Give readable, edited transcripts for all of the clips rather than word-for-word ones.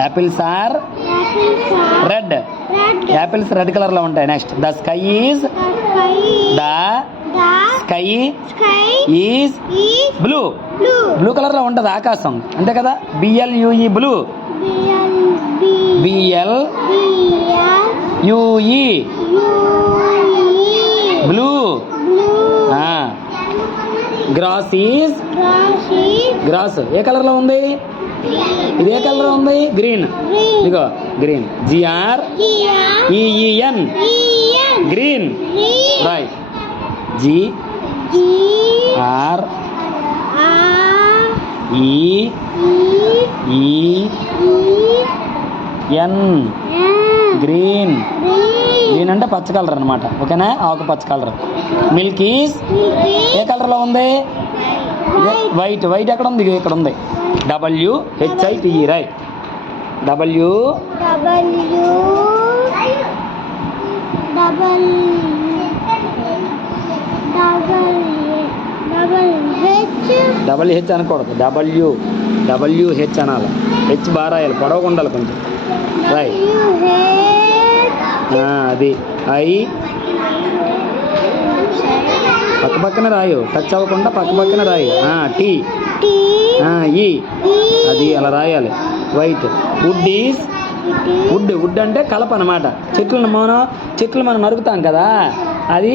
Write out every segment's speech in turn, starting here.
Apples are red. Apples red colour లో ఉంటాయి. Next the sky is is blue. Blue colour లో ఉంటది ఆకాశం, అంతే కదా. BLUE blue. BLUE blue. Grass is grass ఏ కలర్ లో ఉంది? ఇది ఏ కలర్ లో ఉంది? గ్రీన్. ఇదిగో green. GREEN green. Right. GREEN green. Green అంటే పచ్చ కలర్ అనమాట, ఓకేనా. ఆకు పచ్చ కలర్. మిల్క్ ఈజ్ ఏ కలర్ లో ఉంది? వైట్. వైట్ ఎక్కడ ఉంది? ఇక్కడ ఉంది. WHITE right. WH అనకూడదు, WH అనాలి. హెచ్ బాగా రాయాలి, పొడవగా ఉండాలి కొంచెం. రైట్. అది పక్కనే రాయు, టచ్ అవ్వకుండా పక్కనే రాయు. T E అది అలా రాయాలి. వైట్. వుడ్ ఈజ్ వుడ్ అంటే కలప అనమాట. చెట్లు మనం నరుకుతాం కదా, అదే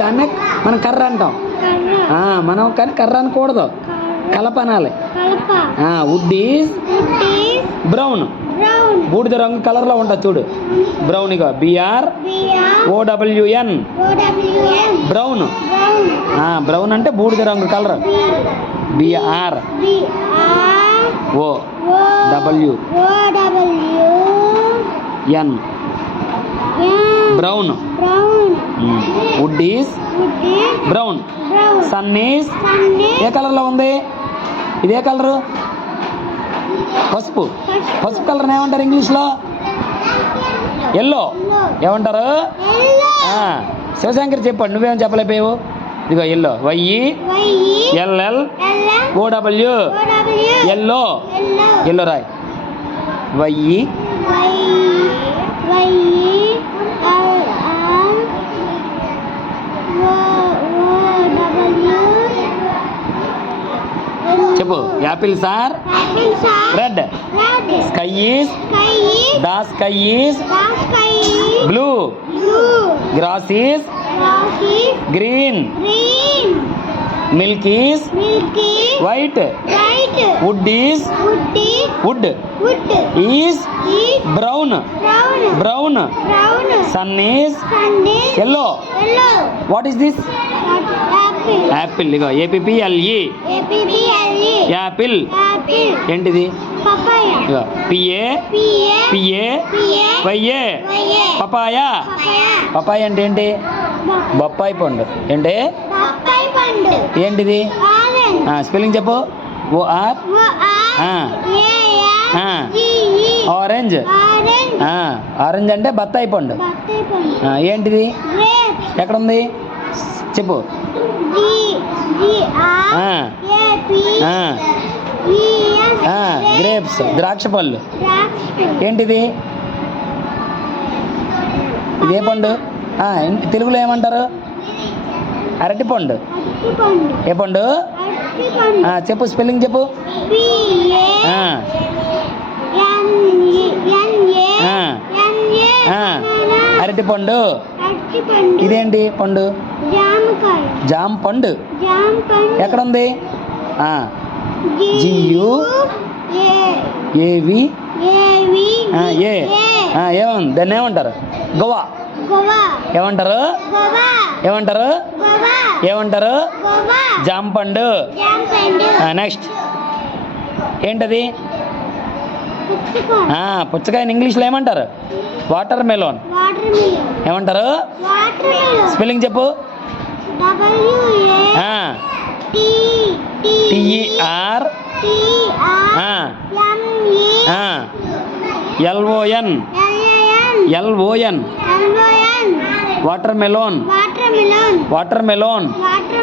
దాన్నే మనం కర్ర అంటాం. మనం కానీ కర్ర అనకూడదు, కలప అనాలి. Wood is brown. బూడిద రంగు కలర్ లో ఉంటుంది చూడు, బ్రౌన్. ఇక BROWN బ్రౌన్. బ్రౌన్ అంటే బూడిద రంగు colour. BROWN brown. Wood is brown. Sun is ఏ కలర్ లో ఉంది? ఇదే కలరు, పసుపు. పసుపు కలర్ ఏమంటారు ఇంగ్లీష్ లో? ఎల్లో. ఏమంటారు? శివశంకర్ చెప్పండి, నువ్వేం చెప్పలేకపోయావు. ఇదిగో ఎల్లో. YELLOW yellow. ఎల్లో రాయ్. చెప్పు. Apples are red. Sky is blue. Grass is green. Milk is white. Wood is is brown. Sun is yellow. What is this? Apple. ఇగో APPLE యాపిల్. ఏంటిది? ఇగో PAPAYA పపాయ. పపాయ అంటే ఏంటి? బొప్పాయి పండు. ఏంటి? ఏంటిది? స్పెల్లింగ్ చెప్పు. ఆరెంజ్. ఆరెంజ్ అంటే బత్తాయి పండు. ఏంటిది? ఎక్కడుంది చెప్పు. గ్రేప్స్ ద్రాక్ష పళ్ళు. ఏంటిది? ఇదే పండు తెలుగులో ఏమంటారు? అరటి పండు. ఏ పండు? చెప్పు, స్పెల్లింగ్ చెప్పు. అరటి పండు. ఇదేంటి పండు? జామ పండు. ఎక్కడుంది? GUAVA ఏముంది? దాన్ని ఏమంటారు? గోవా. ఏమంటారు? జామ పండు. నెక్స్ట్ ఏంటది? పుచ్చకాయని ఇంగ్లీష్లో ఏమంటారు? Water melon. ఏమంటారు? స్పెల్లింగ్ చెప్పు. TERLON water melon.